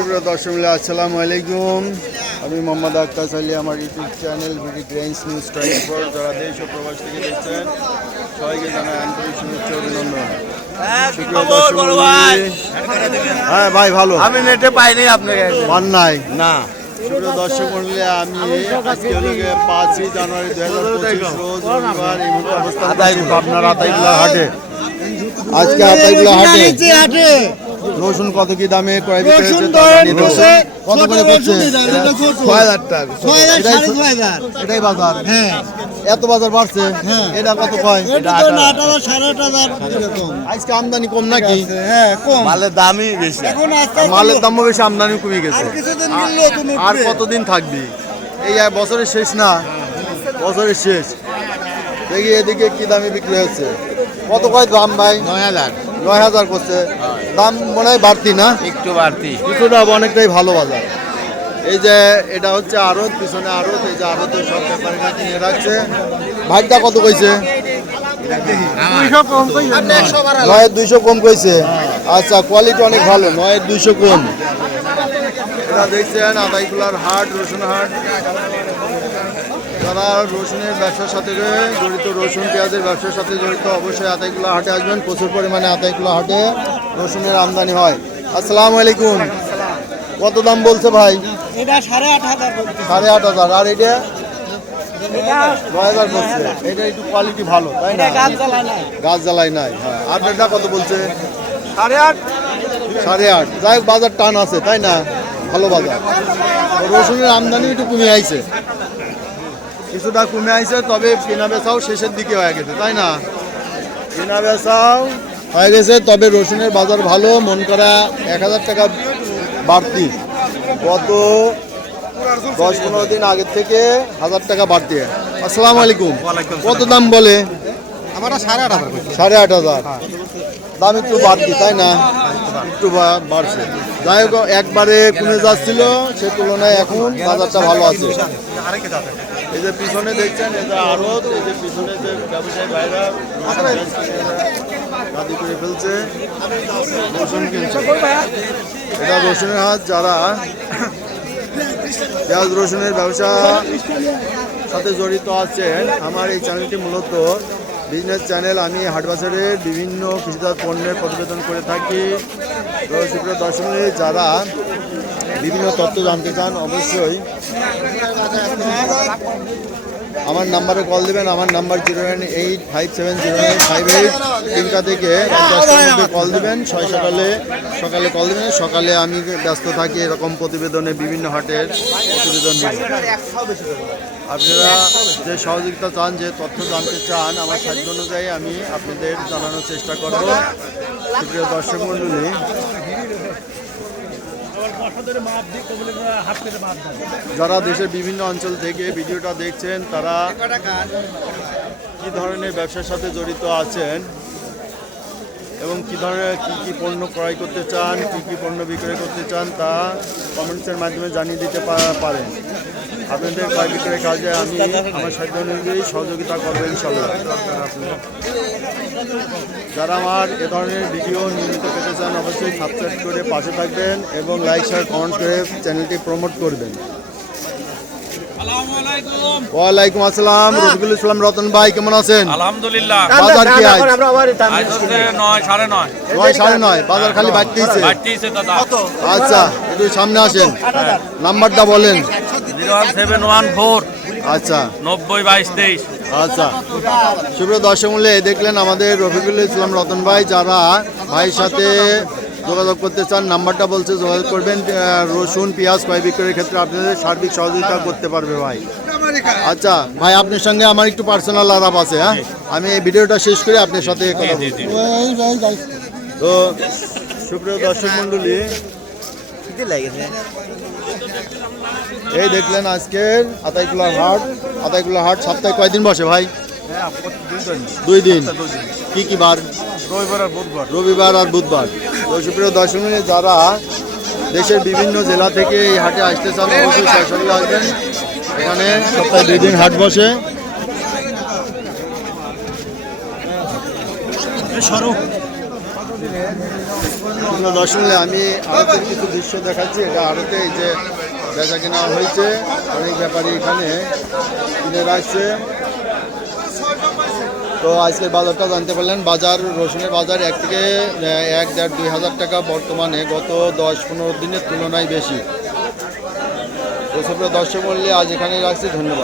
সুপ্রিয় দর্শক মিলে আসসালামু আলাইকুম। আমি মোহাম্মদ আক্তার আলী আমার ইউটিউব চ্যানেল ভিডি গ্রেন্স নিউজ টোয়েন্টি ফোর। যারা দেশ ও প্রবাস থেকে দেখছেন সবাইকে জানাই আন্তরিক শুভেচ্ছা অভিনন্দন। হ্যাঁ ভাই ভালো। আমি নেটে পাইনি আপনাকে। পান নাই? না। সুপ্রিয় দর্শক মন্ডলী আমি আজকে হলো পাঁচই জানুয়ারি দুই হাজার পঁচিশ রোজ রবিবার এই মুহূর্তে অবস্থান করছি। আপনার আতাইগুলা হাটে। আজকে আতাইগুলা হাটে। রসুন কত কি দামে ক্রয় বিক্রয় হচ্ছে। কত করে করছে ছয় হাজার টাকা এটাই- এটাই বাজার। এত বাজার বাড়ছে এটা কত কয়? আজকে আমদানি কম নাকি? মালের দামই বেশি। মালের দামও বেশি আমদানি কমে গেছে। আর কতদিন থাকবি? এই এক বছরের শেষ না? বছরের শেষ। দেখি এদিকে কি দামে বিক্রি হচ্ছে। কত কয় দাম ভাই? নয় হাজার। নয় হাজার করছে। দাম মনে হয় বাড়তি না? একটু বাড়তি। কিছুটা অনেকটাই ভালো বাজার। এই যে এটা হচ্ছে আড়ত পিছনে আড়ত এই যে আড়তে সব ব্যাপারীরা কিনে রাখছে। ভাগটা কত কইছে? নয়ের দুইশো কম কইছে। আচ্ছা কোয়ালিটি অনেক ভালো নয়ের দুইশো কম। এটা দেখছেন আদাইকুলার হাট রসুন হাট। যারা রসুনের ব্যবসার সাথে জড়িত রসুন পেঁয়াজের ব্যবসার সাথে জড়িত অবশ্যই আতাইকুলা হাটে আসবেন। প্রচুর পরিমাণে আতাইকুলা হাটে। রসুনের আমদানি হয়। আসসালামু আলাইকুম। কত দাম বলছে ভাই? এটা সাড়ে আট হাজার সাড়ে আট হাজার। আর এটা? একটু কোয়ালিটি ভালো তাই না? গাছ জ্বালায় নাই হ্যাঁ। আর এটা কত বলছে? সাড়ে আট। সাড়ে আট। যাই হোক বাজার টান আছে তাই না? ভালো বাজার। রসুনের আমদানি একটু কমে আইছে। কিছুটা কমে আইছে তবে কেনা বেচাও শেষের দিকে হয়ে গেছে তাই না? কেনা বেচাও হয়ে গেছে তবে রসুনের বাজার ভালো মন করা এক হাজার টাকা বাড়তি। গত দশ পনেরো দিন আগের থেকে হাজার টাকা বাড়তি। আসসালামু আলাইকুম। কত দাম বলে? আমরা সাড়ে আট হাজার সাড়ে আট হাজার। দাম একটু বাড়তি তাই না? একটু বাড়ছে। যাই হোক একবারে কমে যাচ্ছিল সে তুলনায় এখন বাজারটা ভালো আছে। এই যে পিছনে দেখছেন এই যে আড়ত এই যে পিছনে যে ব্যবসায়ী ভাইরা। গাদি করে ফেলছে। এটা রসুনের হাত যারা পেঁয়াজ রসুনের ব্যবসা সাথে জড়িত আছেন আমার এই চ্যানেলটি মূলত বিজনেস চ্যানেল আমি হাটবাজারের বিভিন্ন কৃষিজাত পণ্যের প্রতিবেদন করে থাকি। তো সুপ্রিয় মণ্ডলী, যারা বিভিন্ন তথ্য জানতে চান অবশ্যই আমার নাম্বারে কল দেবেন, আমার number zero nine eight five seven zero nine five eight তিনটা থেকে মধ্যে কল দেবেন। ছয় সকালে সকালে কল দেবেন, সকালে আমি ব্যস্ত থাকি এরকম প্রতিবেদনে, বিভিন্ন হাটের প্রতিবেদন আপনারা যে সহযোগিতা চান, যে তথ্য জানতে চান, আমার সাধ্য অনুযায়ী আমি আপনাদের জানানোর চেষ্টা করব। সুপ্রিয় দর্শক মণ্ডলী যারা দেশের বিভিন্ন অঞ্চল থেকে ভিডিওটা দেখছেন, তারা কি ধরনের ব্যবসার সাথে জড়িত আছেন এবং কি ধরনের, কি কি পণ্য ক্রয় করতে চান, কি কি পণ্য বিক্রয় করতে চান, তা কমেন্টসের মাধ্যমে জানিয়ে দিতে পারেন। আপনাদের ক্রয় বিক্রয়ের কাজে আমি, আমার সাধ্য অনুযায়ী সহযোগিতা করবেন ইনশাল্লাহ যারা আমার এ ধরনের ভিডিও নিয়মিত পেতে চান অবশ্যই সাবস্ক্রাইব করে পাশে থাকবেন এবং লাইক শেয়ার কমেন্ট করে চ্যানেলটি প্রমোট করবেন। ওয়ালাইকুম আসসালাম রফিকুল ইসলাম রতন ভাই কেমন আছেন? আলহামদুলিল্লাহ। বাজার কি আজ? আমরা আবার আজ হচ্ছে নয় সাড়ে নয়। নয় সাড়ে নয় বাজার খালি বাড়তেইছে বাড়তিছে দাদা আচ্ছা একটু সামনে আসেন। নাম্বারটা বলেন। Zero one seven one four আচ্ছা। নব্বই বাইশ তেইশ। আচ্ছা। সুপ্রিয় দর্শক মূল্য দেখলেন আমাদের রফিকুল ইসলাম রতন ভাই যারা ভাইয়ের সাথে যোগাযোগ করতে চান নাম্বারটা বলছে যোগাযোগ করবেন রসুন পেঁয়াজ ক্রয় বিক্রয়ের ক্ষেত্রে আপনাদের সার্বিক সহযোগিতা করতে পারবে ভাই। আচ্ছা ভাই আপনার সঙ্গে আমার একটু পার্সোনাল আলাপ আছে হ্যাঁ? আমি এই ভিডিওটা শেষ করে আপনার সাথে কথা জি, বলব তো সুপ্রিয় দর্শক মণ্ডলী এই দেখলেন আজকের আতাইকুলা হাট। আতাইকুলা হাট সপ্তাহে কয়দিন বসে ভাই? দুই দিন। কি কি বার? রবিবার আর বুধবার। রবিবার আর বুধবার। দর্শক যারা দেশের বিভিন্ন জেলা থেকে এই হাটে আসতে চান অবশ্যই সরাসরি আসবেন। এখানে সপ্তাহে দুই দিন হাট বসে। সরু। মূল্যে আমি আড়তের কিছু দৃশ্য দেখাচ্ছি। এটা আরতে এই যে বেচা কেনা হয়েছে, অনেক ব্যাপারী এখানে কিনে রাখছে। তো আজকের বাজারটা জানতে পারলেন, বাজার, রসুনের বাজার এক থেকে এক দেড় দুই হাজার টাকা বর্তমানে গত দশ পনেরো দিনের তুলনায় বেশি। তো দর্শক মূল্যে আজ এখানেই রাখছি, ধন্যবাদ।